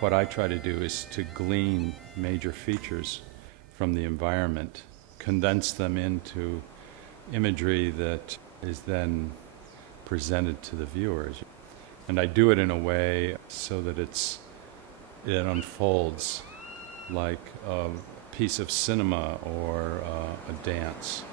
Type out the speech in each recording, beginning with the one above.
What I try to do is to glean major features from the environment, condense them into imagery that is then presented to the viewers. And I do it in a way so that it unfolds like a piece of cinema or a dance.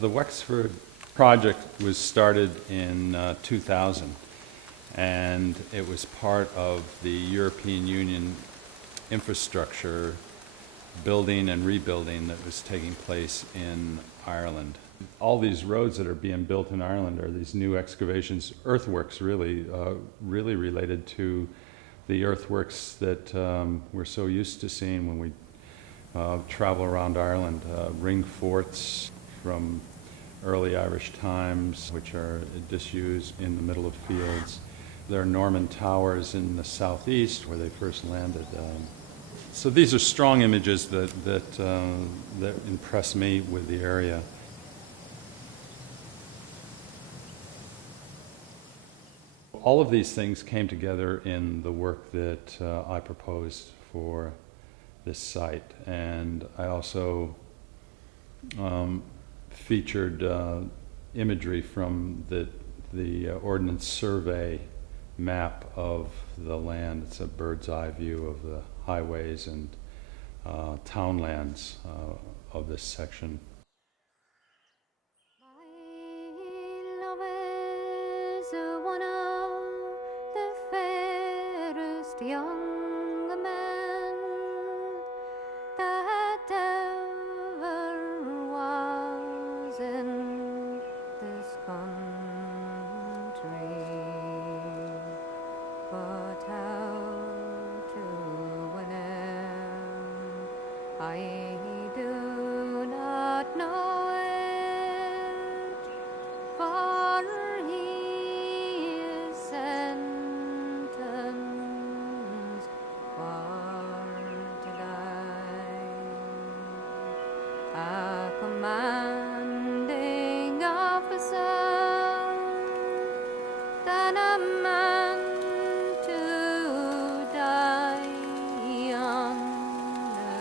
The Wexford project was started in 2000, and it was part of the European Union infrastructure building and rebuilding that was taking place in Ireland. All these roads that are being built in Ireland are these new excavations, earthworks really related to the earthworks that we're so used to seeing when we travel around Ireland. Ring forts from early Irish times, which are disused in the middle of fields. There are Norman towers in the southeast where they first landed. So these are strong images that impress me with the area. All of these things came together in the work that I proposed for this site, and I also featured imagery from the Ordnance Survey map of the land. It's a bird's eye view of the highways and townlands of this section. My love is one of the fairest young men that ever was in this country, but how to win him I do not know it, for he is sentenced for to die. A commanding officer than a man to die on the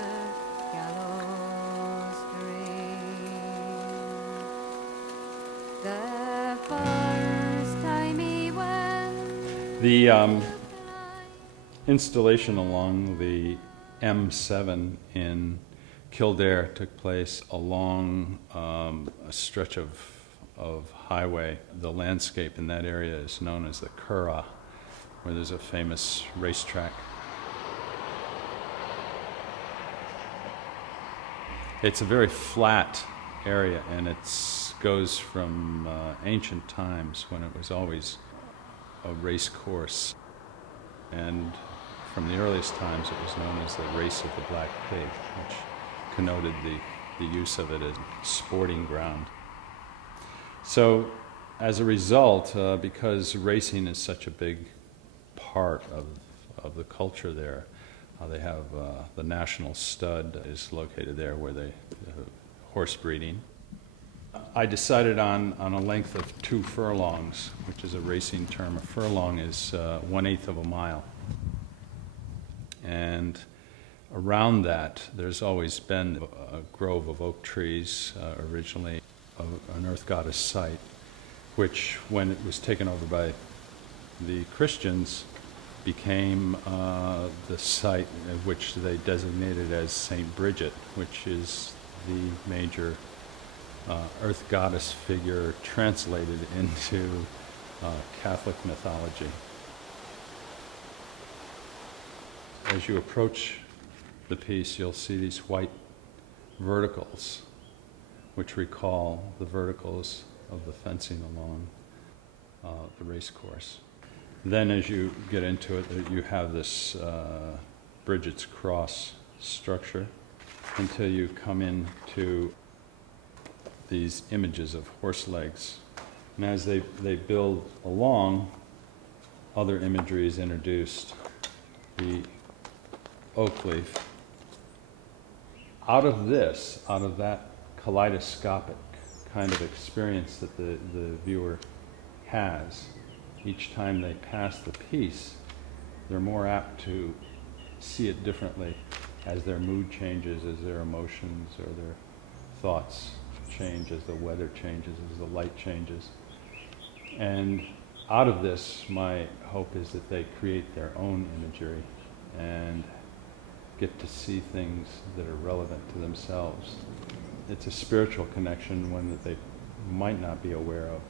gallows tree. The first time he went, The installation along the M7 in Kildare took place along a stretch of highway. The landscape in that area is known as the Curragh, where there's a famous racetrack. It's a very flat area, and it goes from ancient times when it was always a race course, and from the earliest times it was known as the Race of the Black Pig, which connoted the use of it as a sporting ground. So as a result, because racing is such a big part of the culture there, they have the National Stud is located there where they horse breeding. I decided on a length of 2 furlongs, which is a racing term. A furlong is 1/8 of a mile. And around that, there's always been a grove of oak trees, originally an earth goddess site, which, when it was taken over by the Christians, became the site which they designated as St. Bridget, which is the major earth goddess figure translated into Catholic mythology. As you approach the piece, you'll see these white verticals, which recall the verticals of the fencing along the race course. Then as you get into it, you have this Bridget's Cross structure until you come into these images of horse legs. And as they build along, other imagery is introduced. The oak leaf. Out of that kaleidoscopic kind of experience that the viewer has, each time they pass the piece, they're more apt to see it differently as their mood changes, as their emotions or their thoughts change, as the weather changes, as the light changes. And out of this, my hope is that they create their own imagery and get to see things that are relevant to themselves. It's a spiritual connection, one that they might not be aware of.